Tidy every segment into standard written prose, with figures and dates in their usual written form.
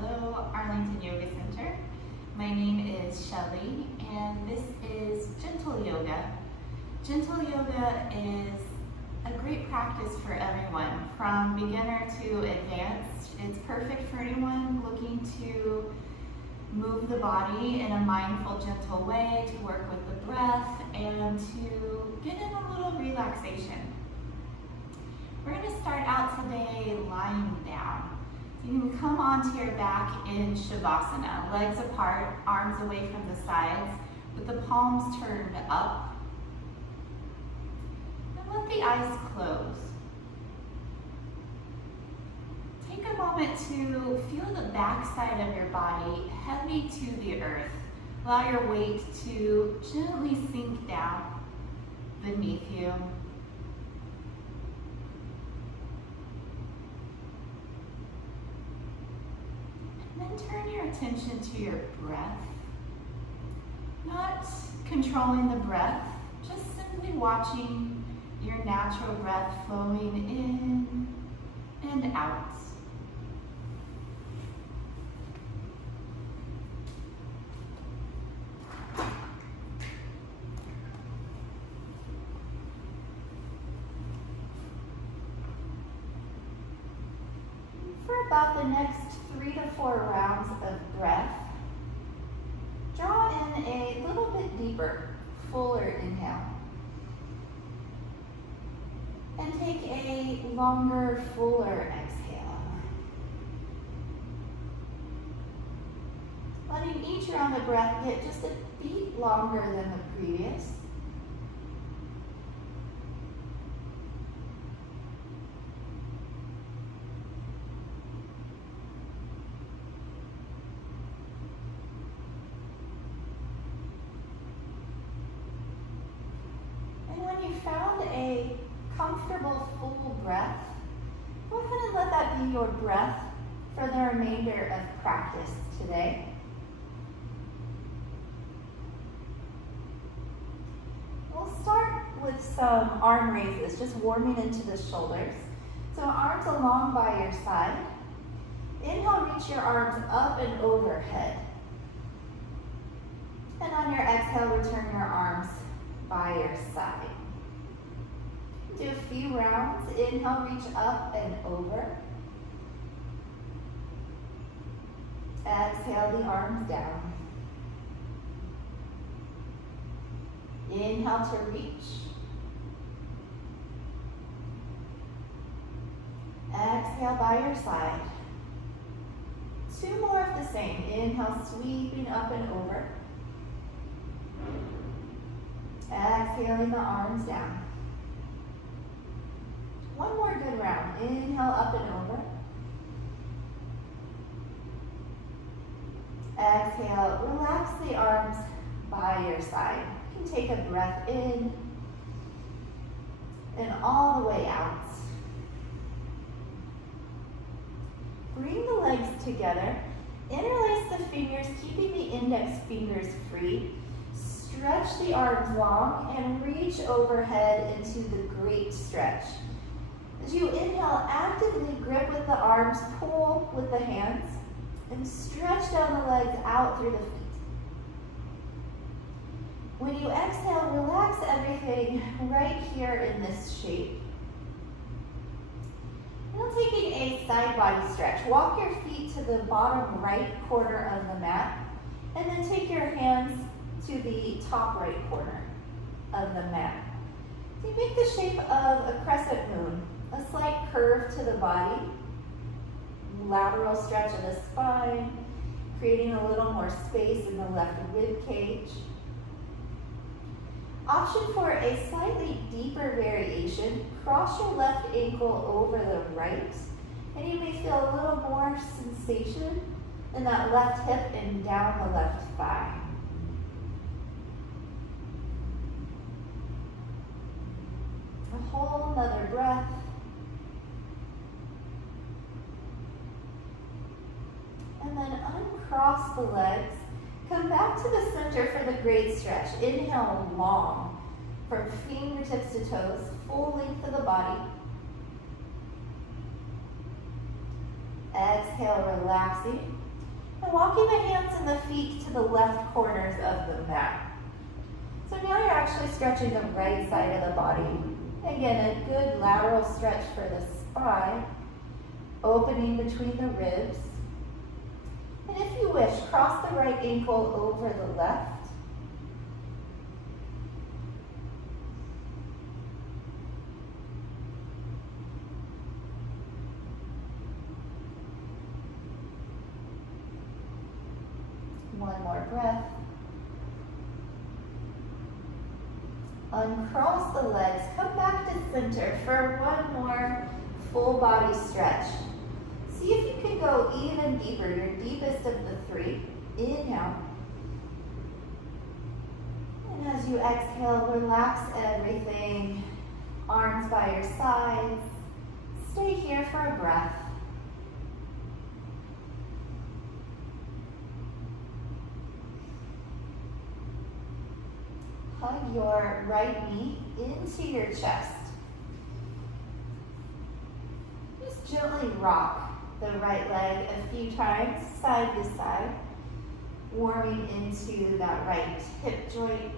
Hello, Arlington Yoga Center. My name is Shelley, and this is Gentle Yoga. Gentle Yoga is a great practice for everyone, from beginner to advanced. It's perfect for anyone looking to move the body in a mindful, gentle way, to work with the breath, and to get in a little relaxation. We're going to start out today lying down. You can come onto your back in Shavasana, legs apart, arms away from the sides, with the palms turned up. And let the eyes close. Take a moment to feel the back side of your body heavy to the earth. Allow your weight to gently sink down beneath you. Then turn your attention to your breath. Not controlling the breath, just simply watching your natural breath flowing in and out. For about the next 3 to 4 rounds of breath, draw in a little bit deeper, fuller inhale. And take a longer, fuller exhale. Letting each round of breath get just a beat longer than the previous. Found a comfortable full breath, go ahead and let that be your breath for the remainder of practice today. We'll start with some arm raises, just warming into the shoulders. So arms along by your side. Inhale, reach your arms up and overhead. And on your exhale, return your arms by your side. Do a few rounds. Inhale, reach up and over. Exhale the arms down. Inhale to reach. Exhale by your side. 2 more of the same. Inhale, sweeping up and over. Exhaling the arms down. 1 more good round. Inhale, up and over. Exhale, relax the arms by your side. You can take a breath in and all the way out. Bring the legs together. Interlace the fingers, keeping the index fingers free. Stretch the arms long and reach overhead into the great stretch. As you inhale, actively grip with the arms, pull with the hands, and stretch down the legs out through the feet. When you exhale, relax everything right here in this shape. Now taking a side body stretch. Walk your feet to the bottom right corner of the mat, and then take your hands to the top right corner of the mat. So you make the shape of a crescent moon. A slight curve to the body, lateral stretch of the spine, creating a little more space in the left rib cage. Option for a slightly deeper variation, cross your left ankle over the right, and you may feel a little more sensation in that left hip and down the left thigh. A whole nother breath. And then uncross the legs. Come back to the center for the great stretch. Inhale long, from fingertips to toes, full length of the body. Exhale, relaxing. And walking the hands and the feet to the left corners of the mat. So now you're actually stretching the right side of the body. Again, a good lateral stretch for the spine, opening between the ribs. And if you wish, cross the right ankle over the left. One more breath. Uncross the legs, come back to center for one more full body stretch. See if you can go even deeper, your deepest of the three. Inhale. And as you exhale, relax everything. Arms by your sides. Stay here for a breath. Hug your right knee into your chest. Just gently rock the right leg a few times, side to side, warming into that right hip joint.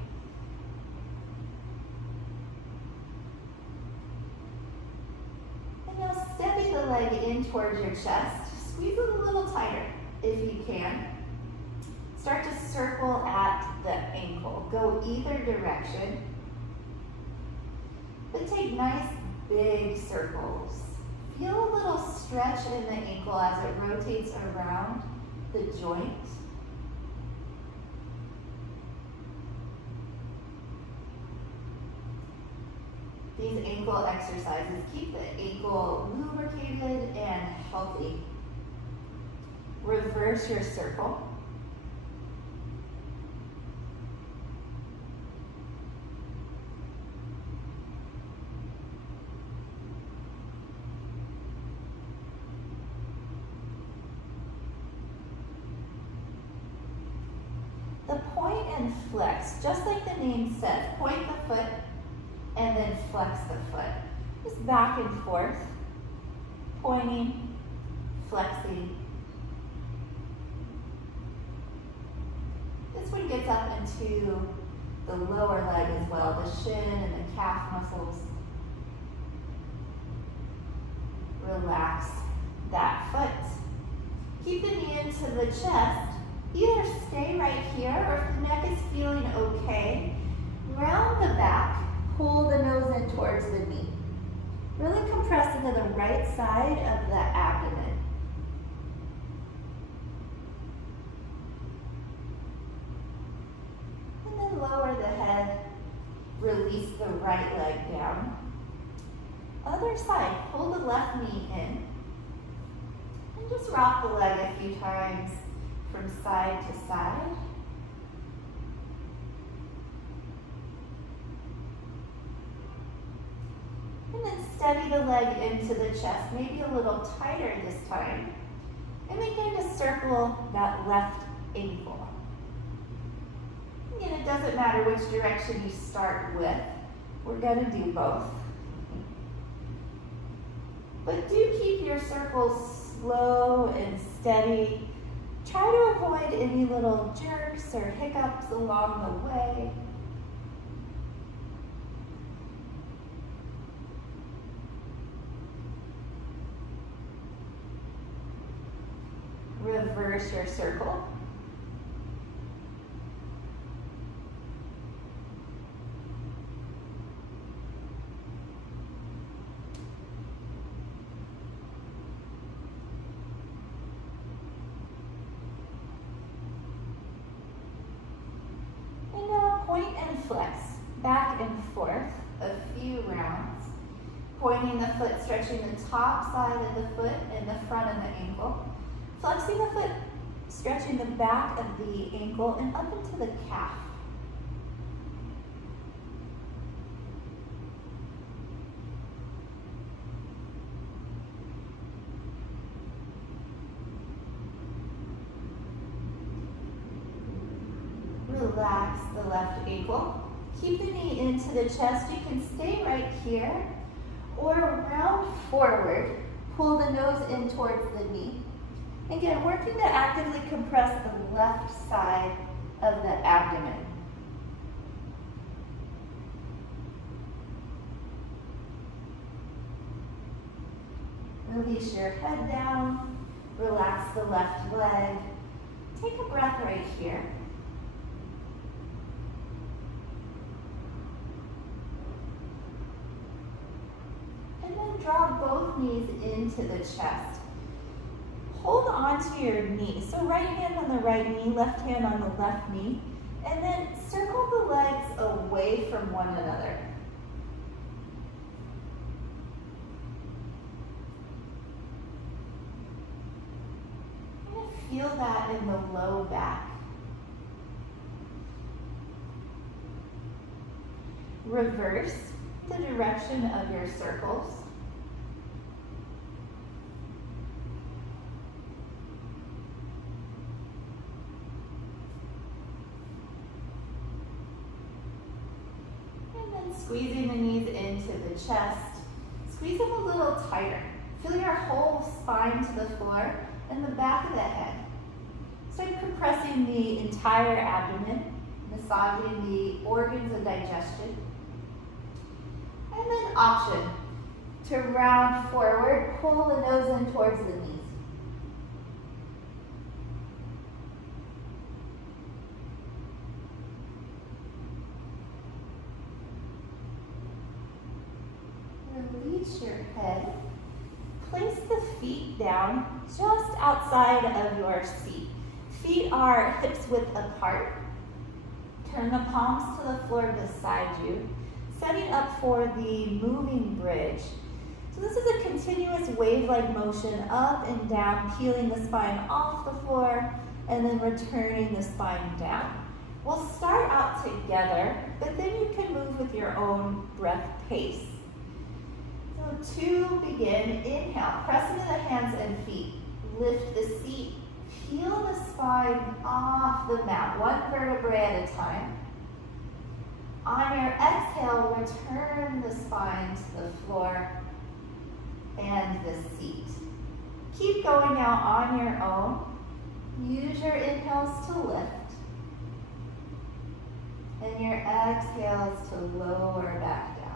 And now steady the leg in towards your chest. Squeeze it a little tighter if you can. Start to circle at the ankle. Go either direction. But take nice big circles. Feel a little stretch in the ankle as it rotates around the joint. These ankle exercises keep the ankle lubricated and healthy. Reverse your circle. The point and flex, just like the name says, point the foot and then flex the foot. Just back and forth, pointing, flexing. This one gets up into the lower leg as well, the shin and the calf muscles. Relax that foot. Keep the knee into the chest. Either stay right here, or if the neck is feeling okay, round the back, pull the nose in towards the knee. Really compress into the right side of the abdomen. And then lower the head, release the right leg down. Other side, pull the left knee in, and just rock the leg a few times from side to side. And then steady the leg into the chest, maybe a little tighter this time. And begin to circle that left ankle. Again, it doesn't matter which direction you start with. We're going to do both. But do keep your circles slow and steady. Try to avoid any little jerks or hiccups along the way. Reverse your circle. Point and flex, back and forth, a few rounds. Pointing the foot, stretching the top side of the foot and the front of the ankle. Flexing the foot, stretching the back of the ankle and up into the calf. Relax the left ankle. Keep the knee into the chest. You can stay right here or round forward. Pull the nose in towards the knee. Again, working to actively compress the left side of the abdomen. Release your head down, relax the left leg. Take a breath right here. And then draw both knees into the chest. Hold on to your knee. So right hand on the right knee, left hand on the left knee, and then circle the legs away from one another. Feel that in the low back. Reverse the direction of your circles. And then squeezing the knees into the chest. Squeeze them a little tighter. Feel your whole spine to the floor and the back of the head. Start compressing the entire abdomen, massaging the organs of digestion. And then option to round forward, pull the nose in towards the knees. Release your head. Place the feet down just outside of your seat. Feet are hips width apart. Turn the palms to the floor beside you, setting up for the moving bridge. So this is a continuous wave-like motion up and down, peeling the spine off the floor and then returning the spine down. We'll start out together, but then you can move with your own breath pace. So to begin, inhale, press into the hands and feet. Lift the seat, peel the spine off the mat, one vertebrae at a time. On your exhale, return the spine to the floor and the seat. Keep going now on your own. Use your inhales to lift and your exhales to lower back down.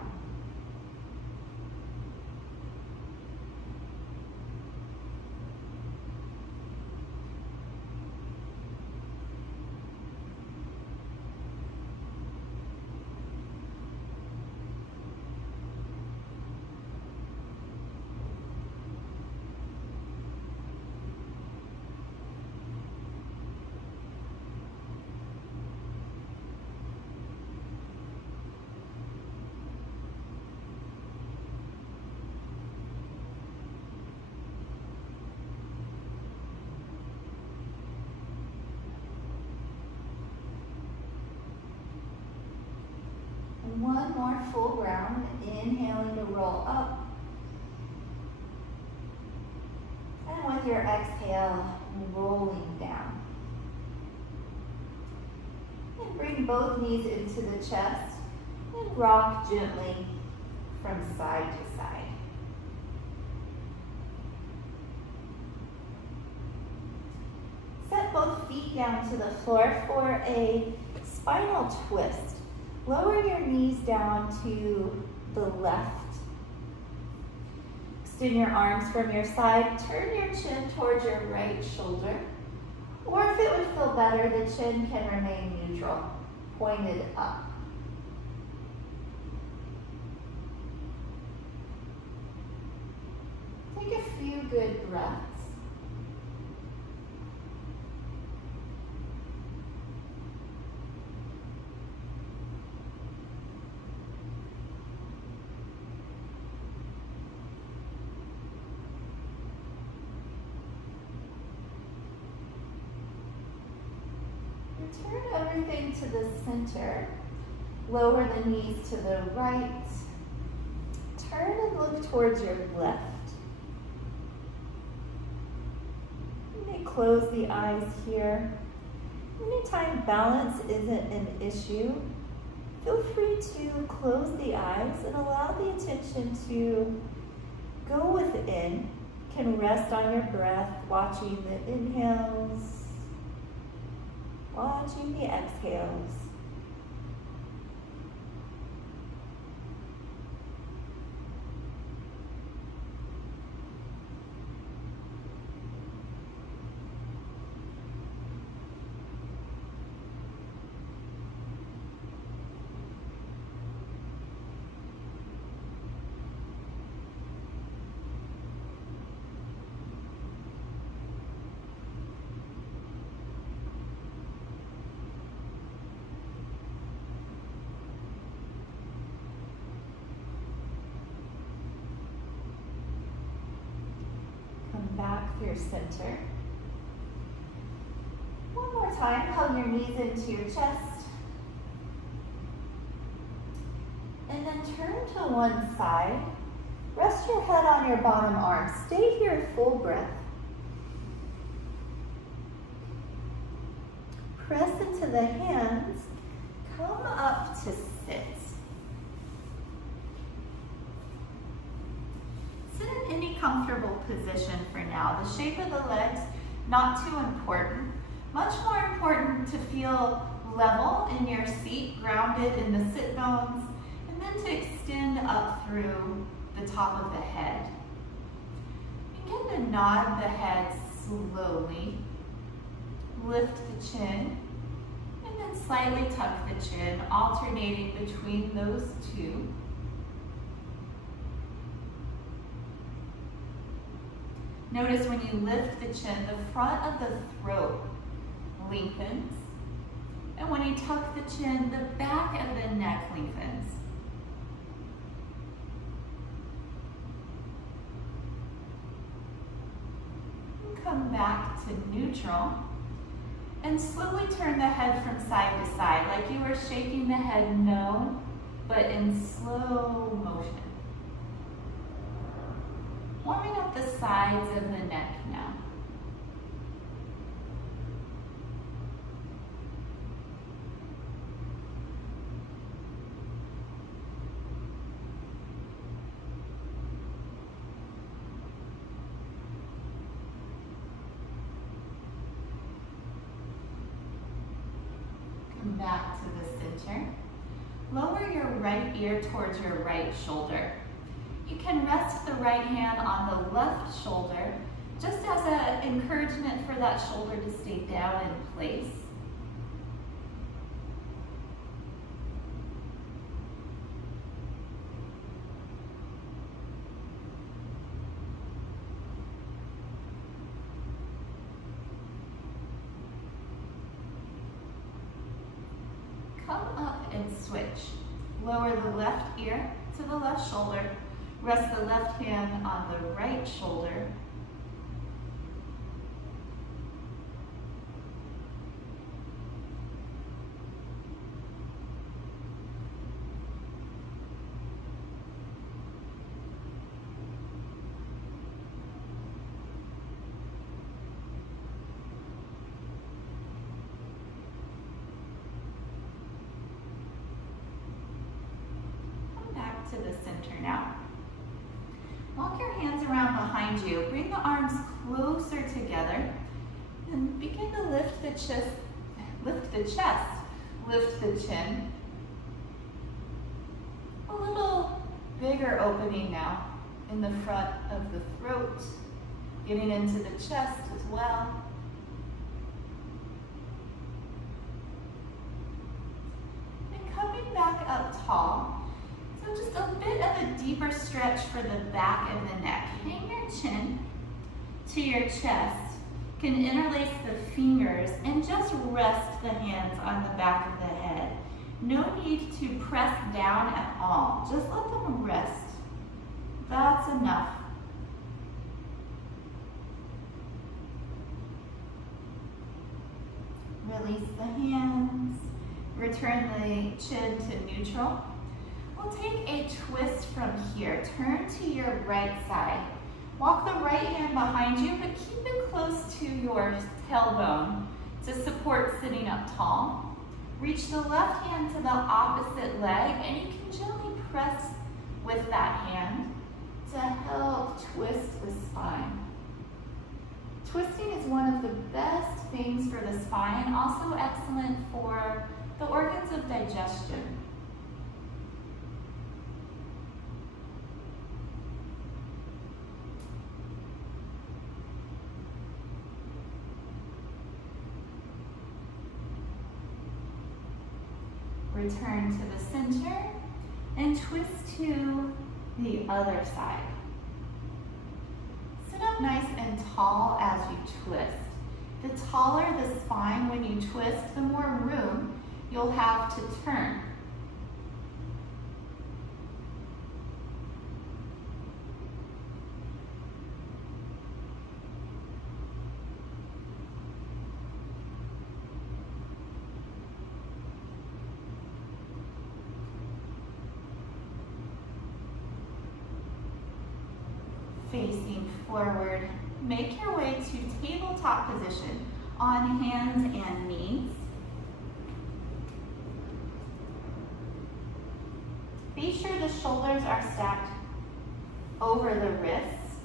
One more full round, inhaling to roll up. And with your exhale, rolling down. And bring both knees into the chest and rock gently from side to side. Set both feet down to the floor for a spinal twist. Lower your knees down to the left. Extend your arms from your side. Turn your chin towards your right shoulder. Or if it would feel better, the chin can remain neutral, pointed up. Take a few good breaths. Turn everything to the center. Lower the knees to the right. Turn and look towards your left. You may close the eyes here. Anytime balance isn't an issue, feel free to close the eyes and allow the attention to go within, can rest on your breath, watching the inhales, watching the exhales. Back through center. One more time, hug your knees into your chest. And then turn to one side. Rest your head on your bottom arm. Stay here, full breath. Press into the hands. Come up to sit. Sit in any comfortable position for now. The shape of the legs, not too important. Much more important to feel level in your seat, grounded in the sit bones, and then to extend up through the top of the head. Begin to nod the head slowly. Lift the chin, and then slightly tuck the chin, alternating between those two. Notice when you lift the chin, the front of the throat lengthens. And when you tuck the chin, the back of the neck lengthens. And come back to neutral. And slowly turn the head from side to side, like you were shaking the head no, but in slow motion. Warming up the sides of the neck now. Come back to the center. Lower your right ear towards your right shoulder. You can rest the right hand on the left shoulder, just as an encouragement for that shoulder to stay down in place. Come up and switch. Lower the left ear to the left shoulder. Rest the left hand on the right shoulder. Come back to the center now. Walk your hands around behind you. Bring the arms closer together and begin to lift the chest, lift the chin. A little bigger opening now in the front of the throat, getting into the chest as well. And coming back up tall. So just a bit of a deeper stretch for the back of the neck. Hang your chin to your chest. You can interlace the fingers and just rest the hands on the back of the head. No need to press down at all. Just let them rest. That's enough. Release the hands. Return the chin to neutral. We'll take a twist from here. Turn to your right side. Walk the right hand behind you, but keep it close to your tailbone to support sitting up tall. Reach the left hand to the opposite leg, and you can gently press with that hand to help twist the spine. Twisting is one of the best things for the spine, also excellent for the organs of digestion. Return to the center and twist to the other side. Sit up nice and tall as you twist. The taller the spine when you twist, the more room you'll have to turn. Facing forward, make your way to tabletop position on hands and knees. Be sure the shoulders are stacked over the wrists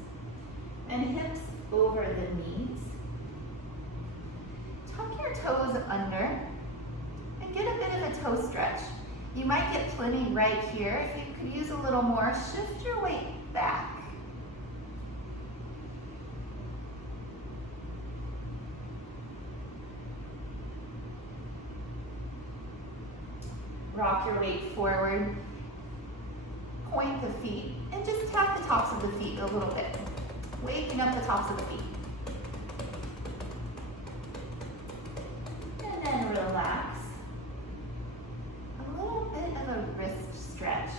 and hips over the knees. Tuck your toes under and get a bit of a toe stretch. You might get plenty right here. If you could use a little more, shift your weight back. Rock your weight forward, point the feet, and just tap the tops of the feet a little bit, waking up the tops of the feet. And then relax. A little bit of a wrist stretch.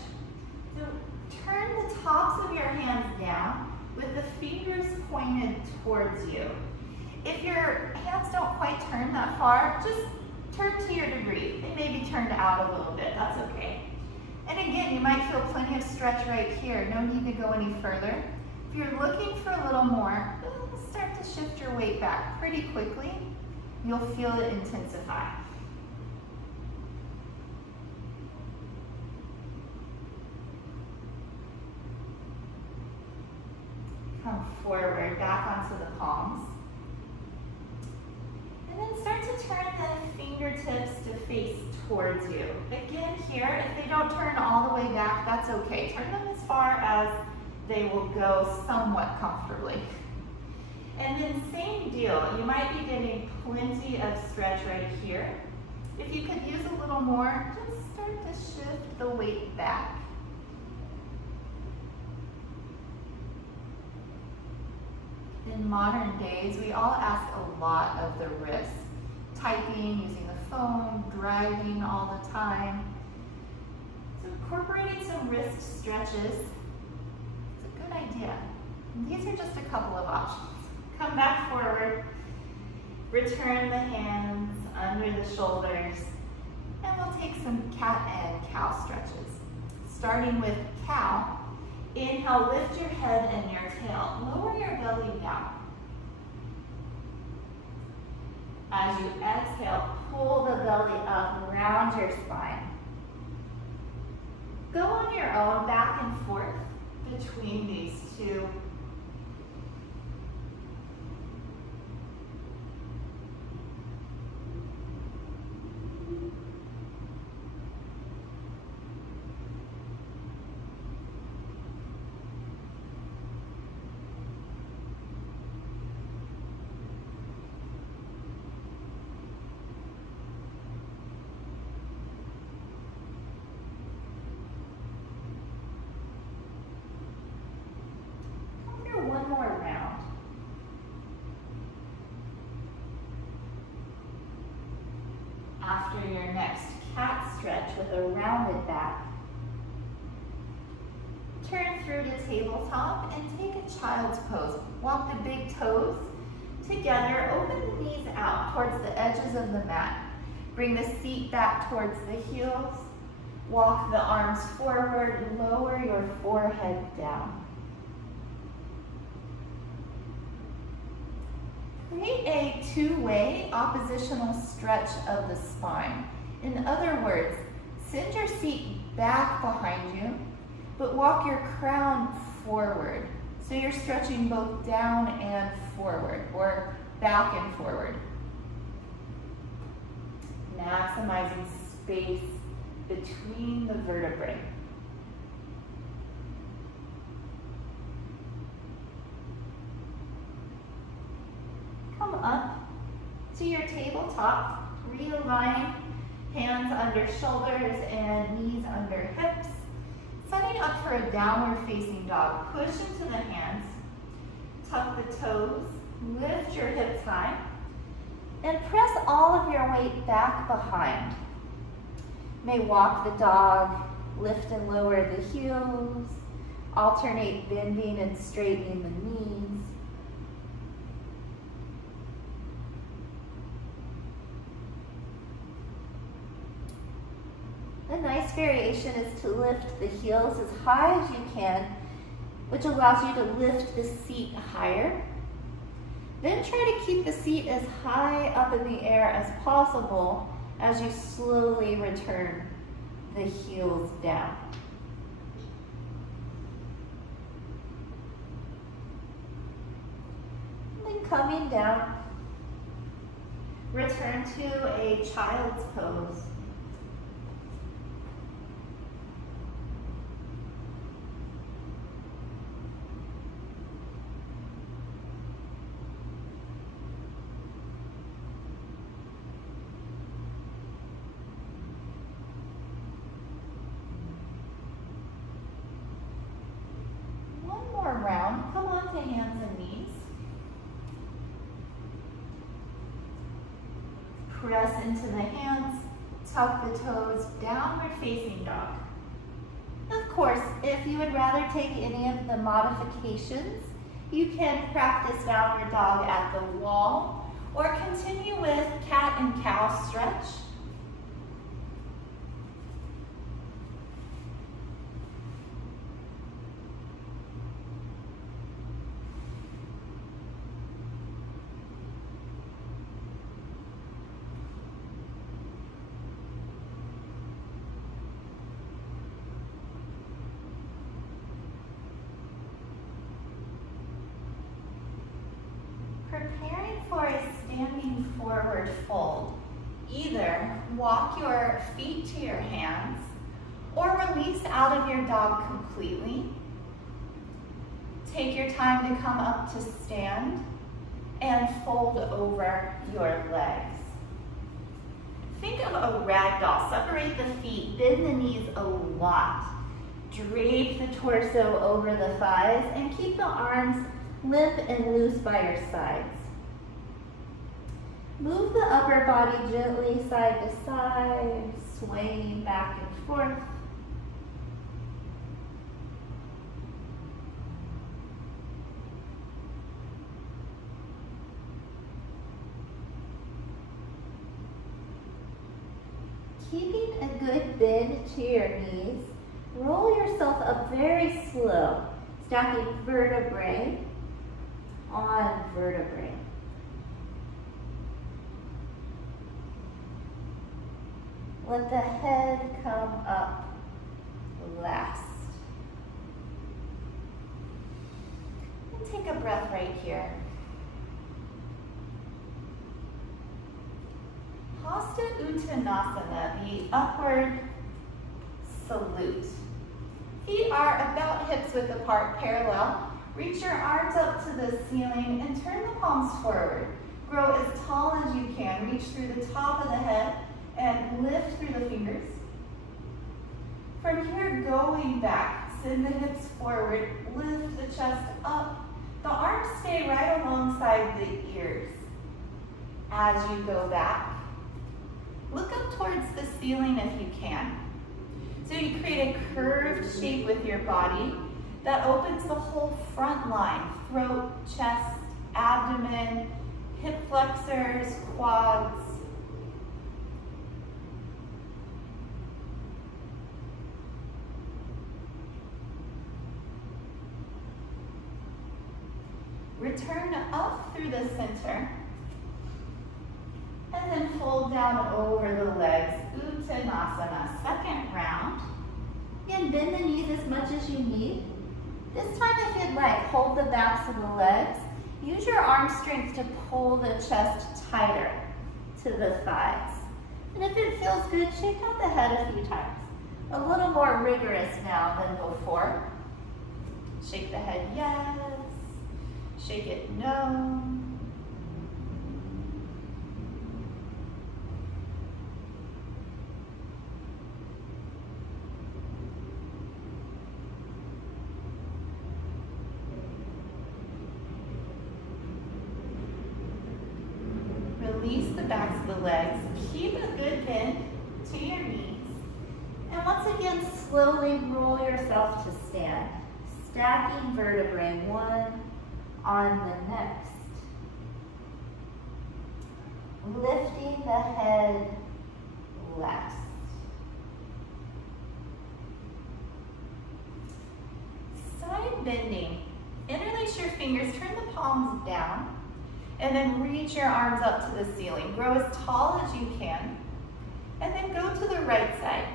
So turn the tops of your hands down with the fingers pointed towards you. If your hands don't quite turn that far, just turn to your degree. They may be turned out a little bit, that's okay. And again, you might feel plenty of stretch right here. No need to go any further. If you're looking for a little more, start to shift your weight back pretty quickly. You'll feel it intensify. Come forward, back onto the palms. And then start to turn the fingertips to face towards you. Again here, if they don't turn all the way back, that's okay. Turn them as far as they will go somewhat comfortably. And then same deal, you might be getting plenty of stretch right here. If you could use a little more, just start to shift the weight back. In modern days, we all ask a lot of the wrists. Typing, using the phone, driving all the time. So incorporating some wrist stretches is a good idea. And these are just a couple of options. Come back forward, return the hands under the shoulders, and we'll take some cat and cow stretches. Starting with cow, inhale, lift your head and your tail. Lower your belly down. As you exhale, pull the belly up around your spine. Go on your own back and forth between these two. One more round. After your next cat stretch with a rounded back, turn through to tabletop and take a child's pose. Walk the big toes together, open the knees out towards the edges of the mat. Bring the seat back towards the heels. Walk the arms forward, lower your forehead down. Create a two-way oppositional stretch of the spine. In other words, send your seat back behind you, but walk your crown forward. So you're stretching both down and forward, or back and forward. Maximizing space between the vertebrae. Come up to your tabletop, realign hands under shoulders and knees under hips. Setting up for a downward facing dog. Push into the hands, tuck the toes, lift your hips high, and press all of your weight back behind. You may walk the dog, lift and lower the heels, alternate bending and straightening the knees. A nice variation is to lift the heels as high as you can, which allows you to lift the seat higher. Then try to keep the seat as high up in the air as possible as you slowly return the heels down. And then coming down, return to a child's pose. Round, come on to hands and knees. Press into the hands, tuck the toes, downward facing dog. Of course, if you would rather take any of the modifications, you can practice downward dog at the wall or continue with cat and cow stretch. Preparing for a standing forward fold. Either walk your feet to your hands or release out of your dog completely. Take your time to come up to stand and fold over your legs. Think of a rag doll. Separate the feet, bend the knees a lot. Drape the torso over the thighs and keep the arms limp and loose by your sides. Move the upper body gently side to side, swaying back and forth. Keeping a good bend to your knees, roll yourself up very slow, stacking vertebrae on vertebrae. Let the head come up last. And take a breath right here. Hasta Uttanasana, the upward salute. Feet are about hips width apart, parallel. Reach your arms up to the ceiling and turn the palms forward. Grow as tall as you can. Reach through the top of the head and lift through the fingers. From here, going back, send the hips forward, lift the chest up. The arms stay right alongside the ears. As you go back, look up towards the ceiling if you can. So you create a curved shape with your body that opens the whole front line, throat, chest, abdomen, hip flexors, quads. Return up through the center, and then fold down over the legs. Uttanasana, second round. Again, bend the knees as much as you need. This time if you'd like, hold the backs of the legs. Use your arm strength to pull the chest tighter to the thighs. And if it feels good, shake out the head a few times. A little more rigorous now than before. Shake the head yes, shake it no. Release the backs of the legs. Keep a good bend to your knees. And once again, slowly roll yourself to stand. Stacking vertebrae one on the next. Lifting the head last. Side bending. Interlace your fingers, turn the palms down. And then reach your arms up to the ceiling. Grow as tall as you can. And then go to the right side.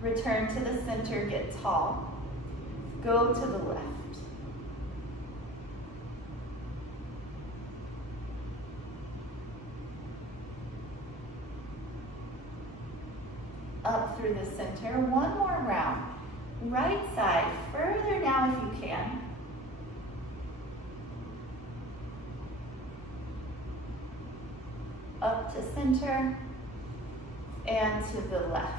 Return to the center, get tall. Go to the left. Up through the center, one more round. Right side, further down if you can. Up to center and to the left.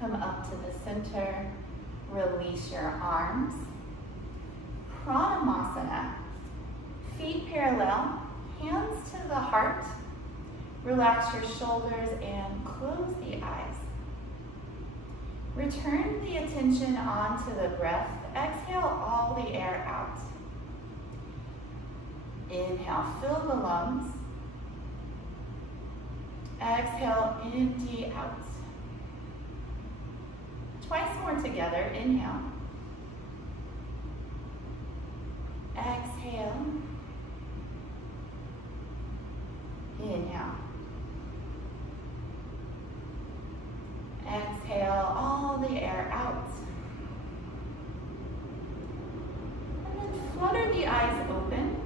Come up to the center, release your arms. Trikonasana, feet parallel, hands to the heart. Relax your shoulders and close the eyes. Return the attention onto the breath. Exhale all the air out. Inhale, fill the lungs. Exhale, empty out. Twice more together. Inhale. Exhale. Inhale. Exhale all the air out. And then flutter the eyes open.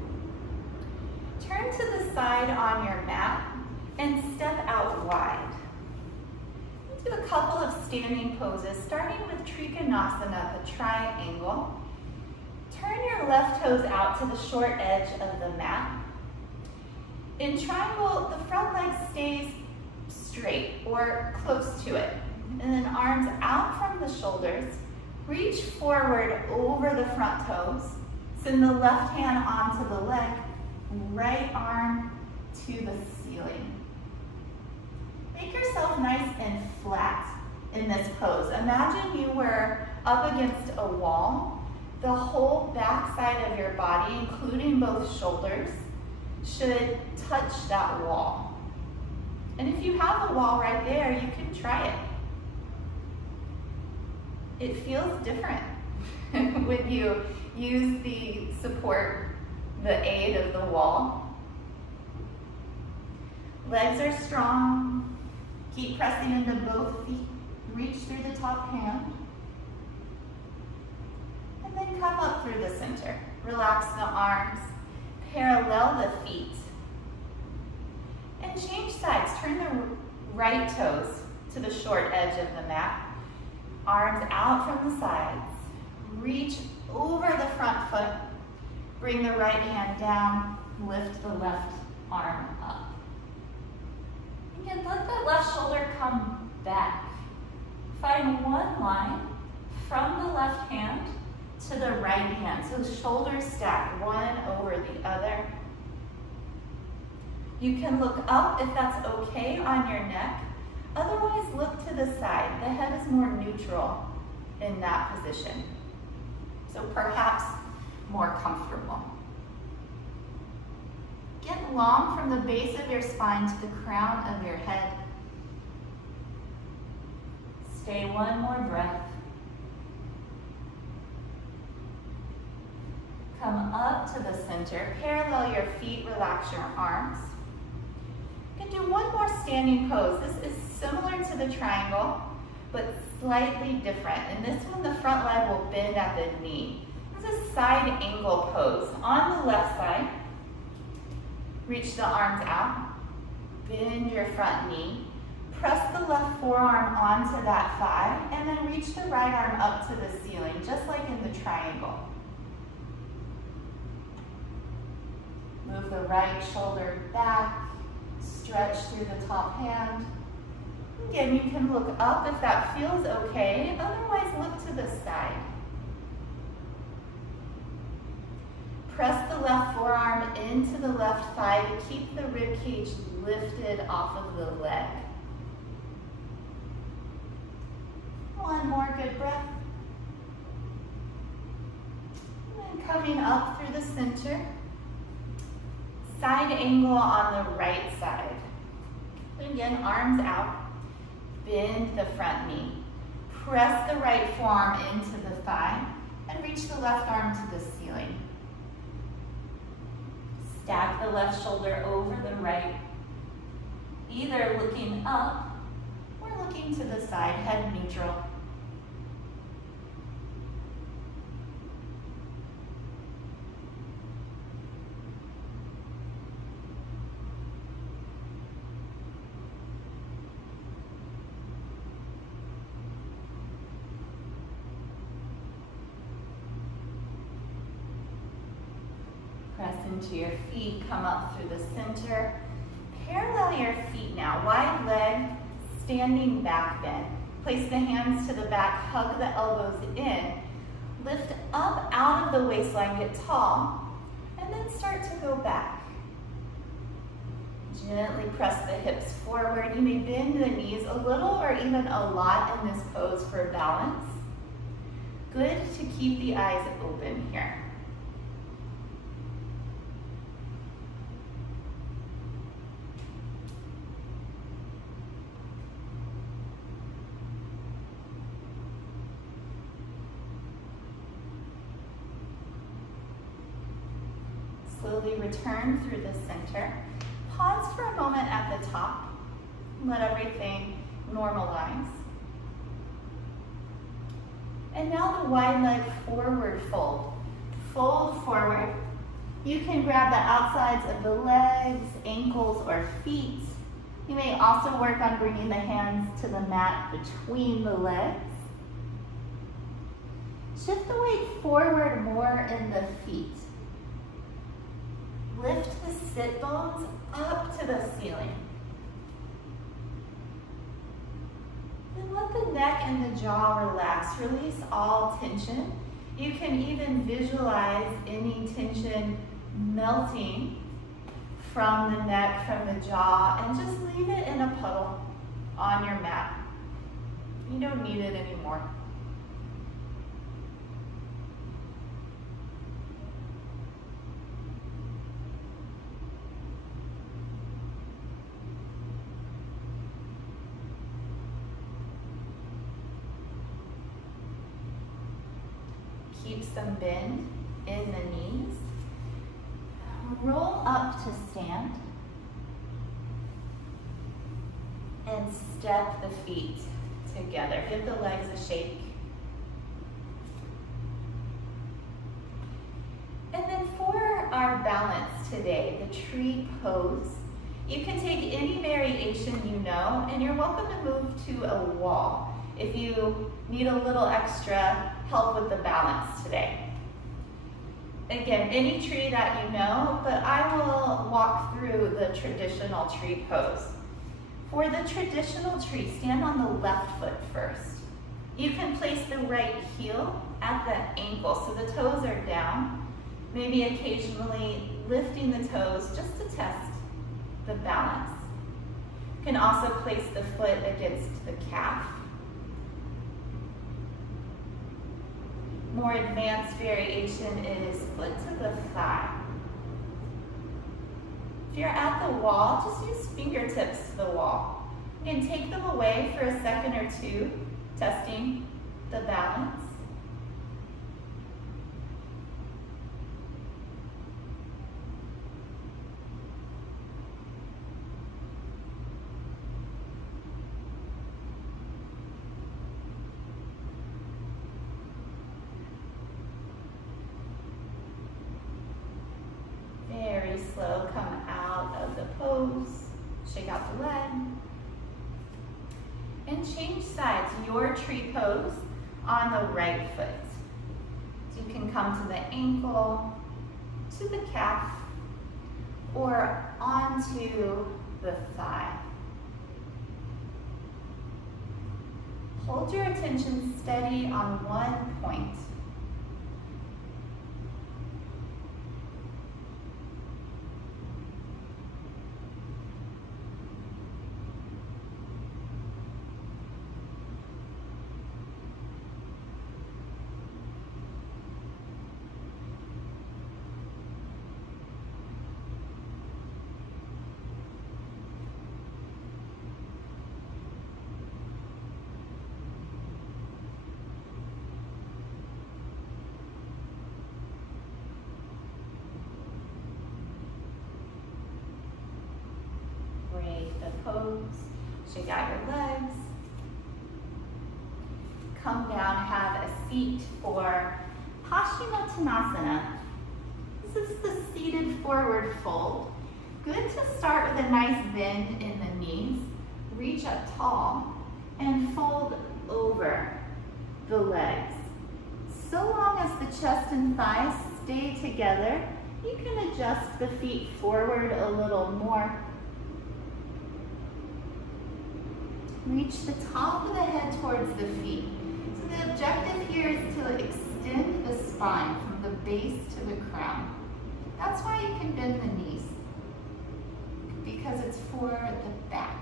Turn to the side on your mat and step out wide. Do a couple of standing poses, starting with Trikonasana the Triangle. Turn your left toes out to the short edge of the mat. In triangle, the front leg stays straight or close to it. And then arms out from the shoulders. Reach forward over the front toes. Send the left hand onto the leg. Right arm to the ceiling. Make yourself nice and flat in this pose. Imagine you were up against a wall. The whole back side of your body, including both shoulders, should touch that wall. And if you have a wall right there, you can try it. It feels different when you use the support, the aid of the wall. Legs are strong. Keep pressing into both feet. Reach through the top hand. And then come up through the center. Relax the arms. Parallel the feet. And change sides. Turn the right toes to the short edge of the mat. Arms out from the sides. Reach over the front foot. Bring the right hand down. Lift the left arm up. Again, let the left shoulder come back. Find one line from the left hand to the right hand. So shoulders stack one over the other. You can look up if that's okay on your neck. Otherwise, look to the side. The head is more neutral in that position. So perhaps more comfortable. Get long from the base of your spine to the crown of your head. Stay one more breath. Come up to the center, parallel your feet, relax your arms. You can do one more standing pose. This is similar to the triangle, but slightly different. In this one, the front leg will bend at the knee. This is side angle pose. On the left side, reach the arms out, bend your front knee, press the left forearm onto that thigh, and then reach the right arm up to the ceiling, just like in the triangle. Move the right shoulder back, stretch through the top hand. Again, you can look up if that feels okay, otherwise look to the side. Press the left forearm into the left thigh to keep the rib cage lifted off of the leg. One more good breath. And then coming up through the center. Side angle on the right side. Again, arms out. Bend the front knee. Press the right forearm into the thigh and reach the left arm to the ceiling. Stack the left shoulder over the right, either looking up or looking to the side, head neutral. Press into your feet, come up through the center. Parallel your feet now, wide leg, standing back bend. Place the hands to the back, hug the elbows in. Lift up out of the waistline, get tall, and then start to go back. Gently press the hips forward. You may bend the knees a little or even a lot in this pose for balance. Good to keep the eyes open here. Slowly return through the center. Pause for a moment at the top. Let everything normalize. And now the wide leg forward fold. Fold forward. You can grab the outsides of the legs, ankles, or feet. You may also work on bringing the hands to the mat between the legs. Shift the weight forward more in the feet. Lift the sit bones up to the ceiling. And let the neck and the jaw relax. Release all tension. You can even visualize any tension melting from the neck, from the jaw, and just leave it in a puddle on your mat. You don't need it anymore. Keep some bend in the knees. Roll up to stand. And step the feet together. Give the legs a shake. And then for our balance today, the tree pose, you can take any variation you know, and you're welcome to move to a wall if you need a little extra help with the balance today. Again, any tree that you know, but I will walk through the traditional tree pose. For the traditional tree, stand on the left foot first. You can place the right heel at the ankle so the toes are down, maybe occasionally lifting the toes just to test the balance. You can also place the foot against the calf. More advanced variation is foot to the thigh. If you're at the wall, just use fingertips to the wall. You can take them away for a second or two Testing the balance. Very slow, come out of the pose, shake out the leg, and change sides. Your tree pose on the right foot. So you can come to the ankle, to the calf, or onto the thigh. Hold your attention steady on one point. Break the pose, shake out your legs. Come down, have a seat for Uttanasana. This is the seated forward fold. Good to start with a nice bend in the knees. Reach up tall and fold over the legs. So long as the chest and thighs stay together, you can adjust the feet forward a little more. Reach the top of the head towards the feet. So the objective here is to extend the spine from the base to the crown. That's why you can bend the knees, because it's for the back.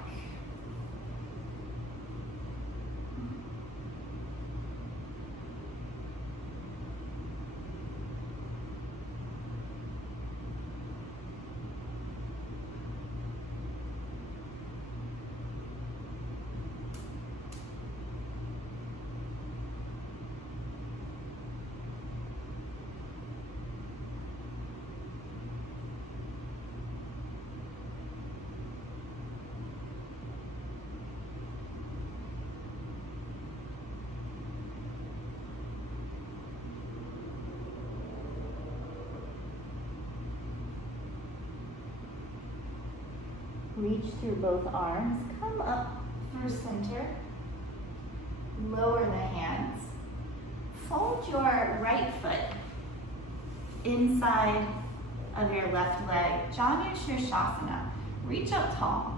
Reach through both arms, come up through center, lower the hands, fold your right foot inside of your left leg, Uttanasana. Reach up tall,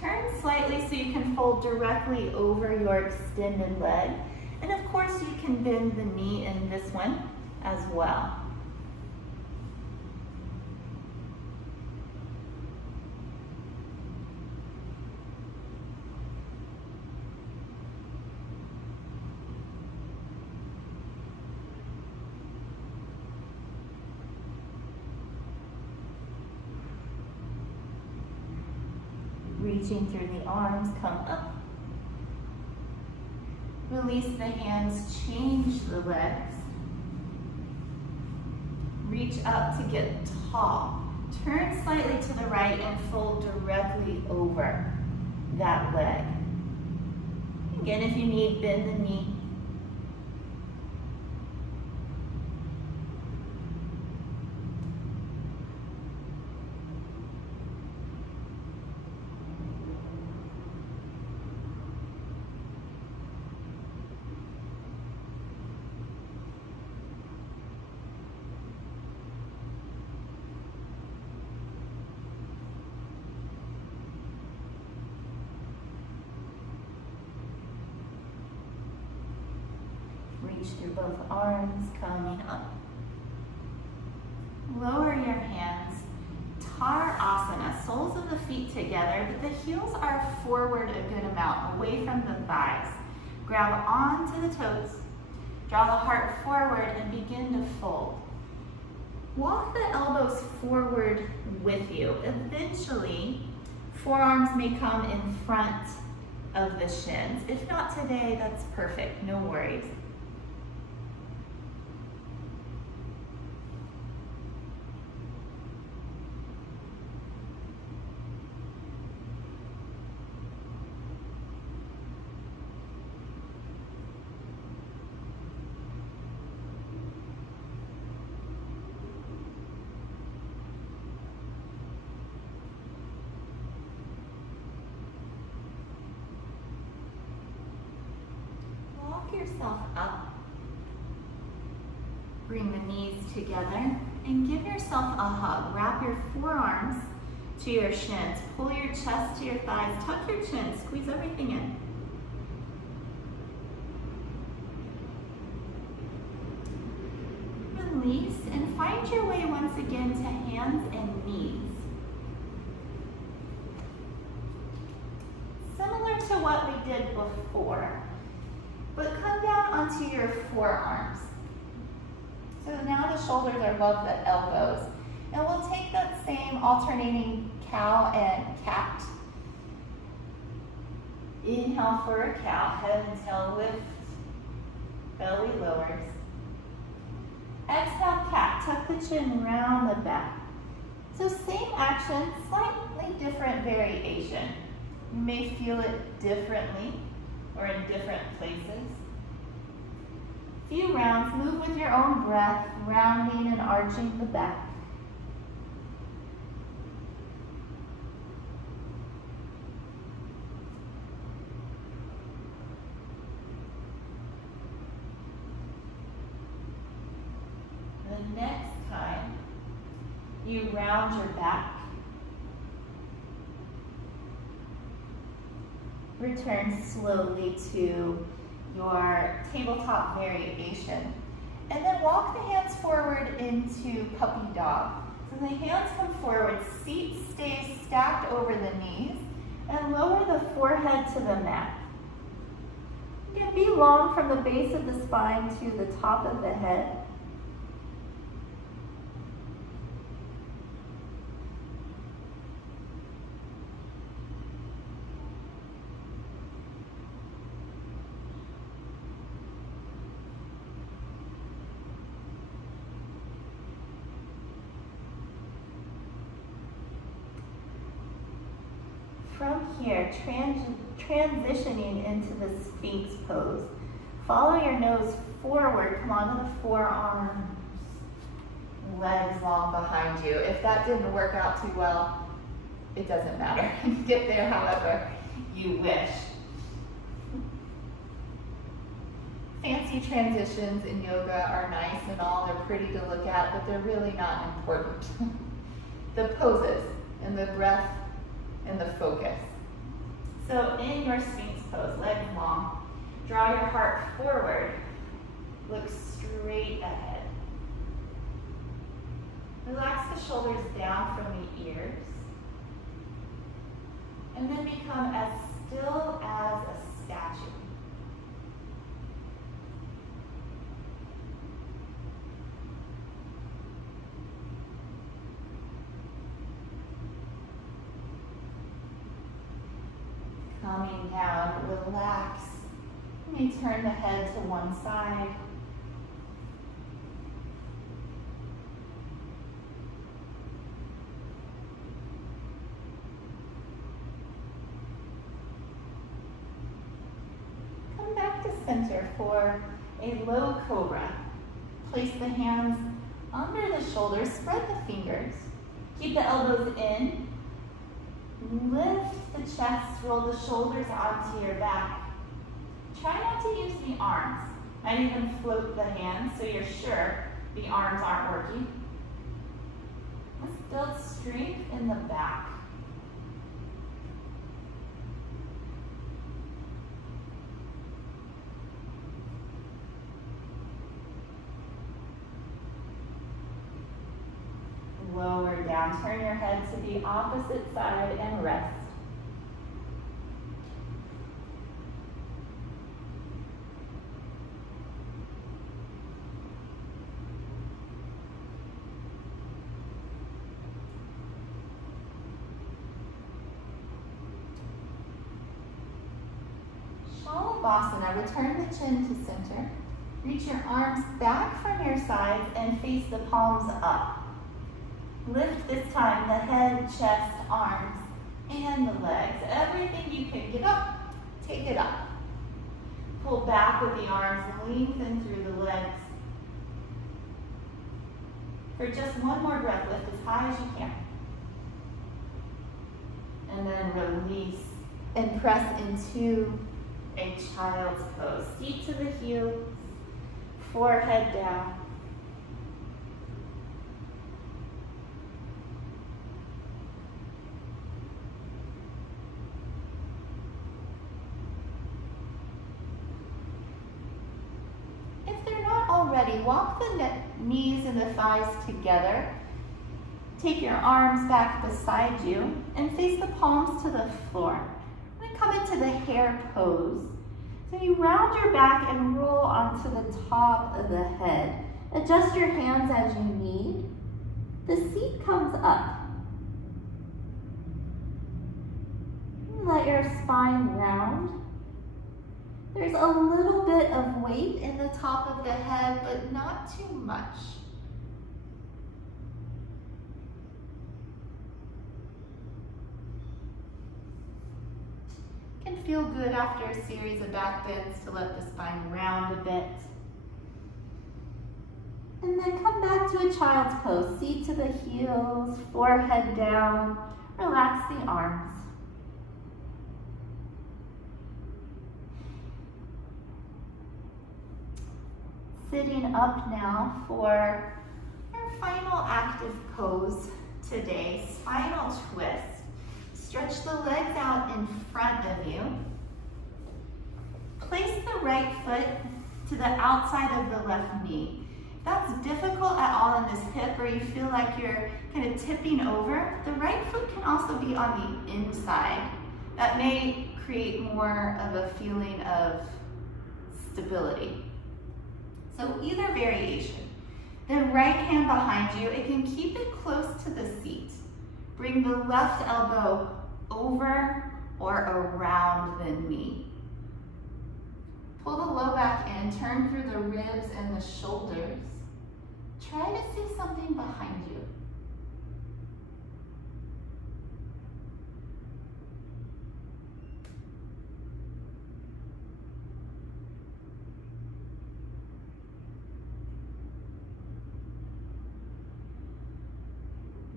turn slightly so you can fold directly over your extended leg, and of course you can bend the knee in this one as well. Reaching through the arms, come up. Release the hands, change the legs. Reach up to get tall. Turn slightly to the right and fold directly over that leg. Again, if you need, bend the knee. Reach through both arms, coming up. Lower your hands, Trikonasana, soles of the feet together, but the heels are forward a good amount, away from the thighs. Grab onto the toes, draw the heart forward and begin to fold. Walk the elbows forward with you. Eventually, forearms may come in front of the shins. If not today, that's perfect, no worries. Walk yourself up. Bring the knees together and give yourself a hug. Wrap your forearms to your shins. Pull your chest to your thighs. Tuck your chin. Squeeze everything in. Release and find your way once again to hands and knees. Similar to what we did before, but come down onto your forearms. So now the shoulders are above the elbows. And we'll take that same alternating cow and cat. Inhale for a cow, head and tail lift, belly lowers. Exhale, cat, tuck the chin round the back. So same action, slightly different variation. You may feel it differently or in different places. Few rounds, move with your own breath, rounding and arching the back. The next time you round your back, return slowly to your tabletop variation. And then walk the hands forward into puppy dog. So the hands come forward, seat stays stacked over the knees, and lower the forehead to the mat. You can be long from the base of the spine to the top of the head. From here, transitioning into the Sphinx Pose. Follow your nose forward, come onto the forearms, legs long behind you. If that didn't work out too well, it doesn't matter. Get there however you wish. Fancy transitions in yoga are nice and all, they're pretty to look at, but they're really not important. The poses and the breath and the focus. So in your Sphinx Pose, legs long, draw your heart forward, look straight ahead. Relax the shoulders down from the ears, and then become as still as a statue. Coming down, relax. You may turn the head to one side. Come back to center for a low cobra. Place the hands under the shoulders, spread the fingers. Keep the elbows in. Lift the chest, roll the shoulders onto your back. Try not to use the arms. Might even float the hands so you're sure the arms aren't working. Let's build strength in the back. Lower down, turn your head to the opposite side and rest. Shavasana. Return the chin to center. Reach your arms back from your sides and face the palms up. Lift this time the head, chest, arms, and the legs. Everything you can get up, take it up. Pull back with the arms, lengthen through the legs. For just one more breath, lift as high as you can. And then release and press into a child's pose. Feet to the heels, forehead down. Already, walk the knees and the thighs together. Take your arms back beside you and face the palms to the floor. Then come into the hare pose. So you round your back and roll onto the top of the head. Adjust your hands as you need. The seat comes up. Let your spine round. There's a little bit of weight in the top of the head, but not too much. It can feel good after a series of back bends to let the spine round a bit. And then come back to a child's pose. Seat to the heels, forehead down. Relax the arms. Sitting up now for our final active pose today, Spinal Twist. Stretch the legs out in front of you. Place the right foot to the outside of the left knee. If that's difficult at all in this hip, or you feel like you're kind of tipping over, the right foot can also be on the inside. That may create more of a feeling of stability. So either variation. The right hand behind you, it can keep it close to the seat. Bring the left elbow over or around the knee. Pull the low back in, turn through the ribs and the shoulders. Try to see something behind you.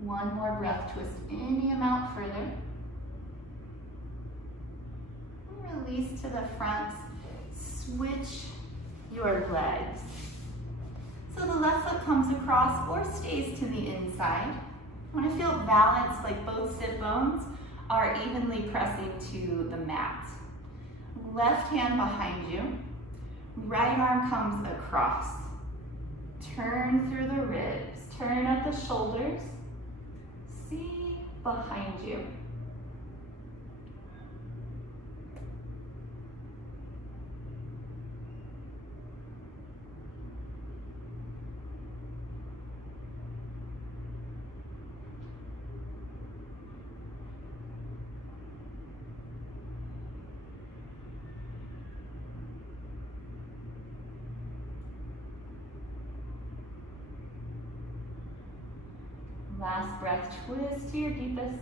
One more breath, twist any amount further. And release to the front, switch your legs. So the left foot comes across or stays to the inside. You want to feel balanced, like both sit bones are evenly pressing to the mat. Left hand behind you, right arm comes across. Turn through the ribs, turn at the shoulders. See behind you. Last breath, twist to your deepest.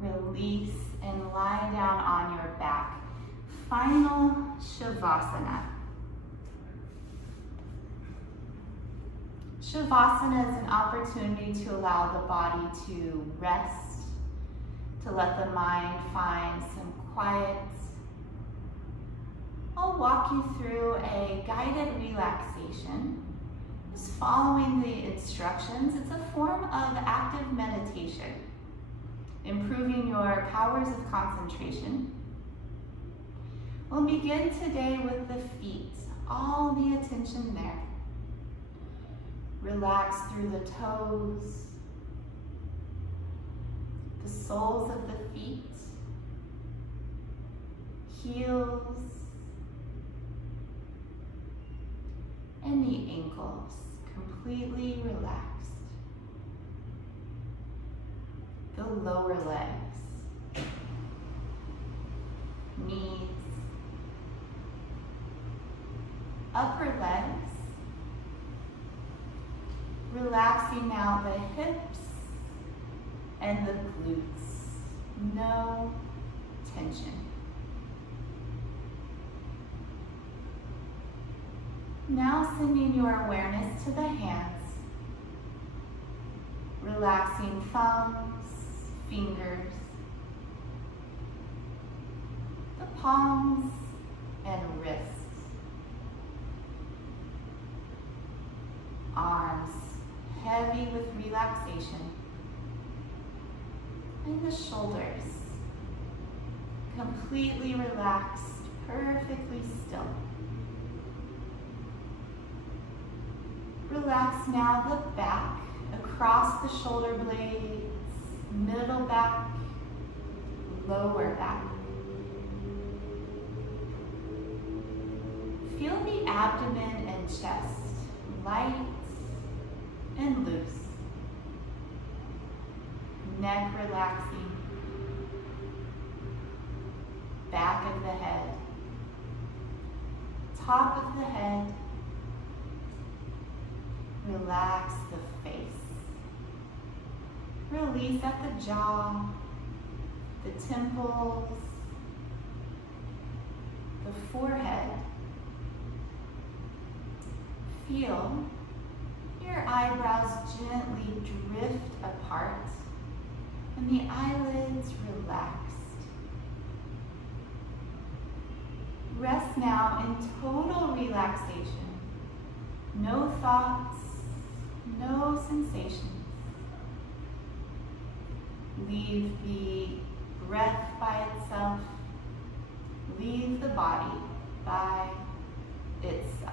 Release and lie down on your back. Final Shavasana. Shavasana is an opportunity to allow the body to rest, to let the mind find some quiet. I'll walk you through a guided relaxation. Just following the instructions. It's a form of active meditation, improving your powers of concentration. We'll begin today with the feet, all the attention there. Relax through the toes, the soles of the feet, heels, and the ankles, completely relaxed. The lower legs, Relaxing now the hips and the glutes. No tension. Now sending your awareness to the hands. Relaxing thumbs, fingers, the palms and wrists. Arms heavy with relaxation. And the shoulders completely relaxed, perfectly still. Relax now the back, across the shoulder blades, middle back, lower back. Feel the abdomen and chest, light and loose. Neck relaxing. Back of the head. Top of the head. Relax the face. Release at the jaw, the temples, the forehead. Feel your eyebrows gently drift apart and the eyelids relaxed. Rest now in total relaxation. No thoughts, no sensations. Leave the breath by itself. Leave the body by itself.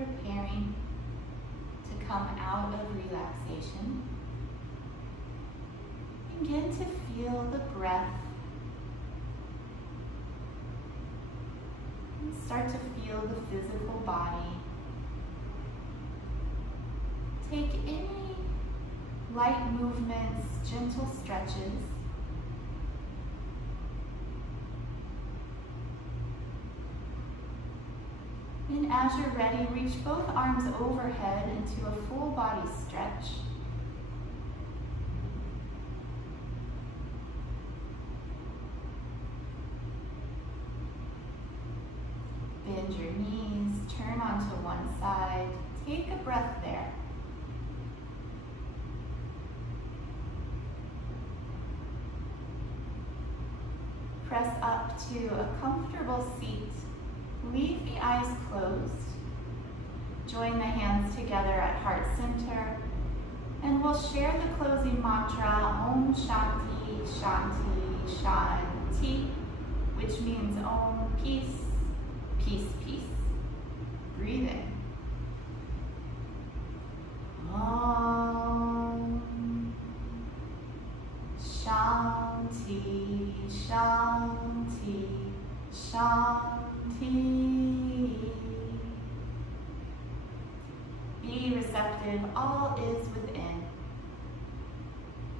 Preparing to come out of relaxation. Begin to feel the breath. And start to feel the physical body. Take any light movements, gentle stretches. And as you're ready, reach both arms overhead into a full body stretch. Bend your knees, turn onto one side. Take a breath there. Press up to a comfortable seat. Leave the eyes closed. Join the hands together at heart center, and we'll share the closing mantra, Om Shanti, Shanti, Shanti, which means Om, peace, peace, peace. Breathe in. Om Shanti, Shanti, Shanti. Be receptive, all is within.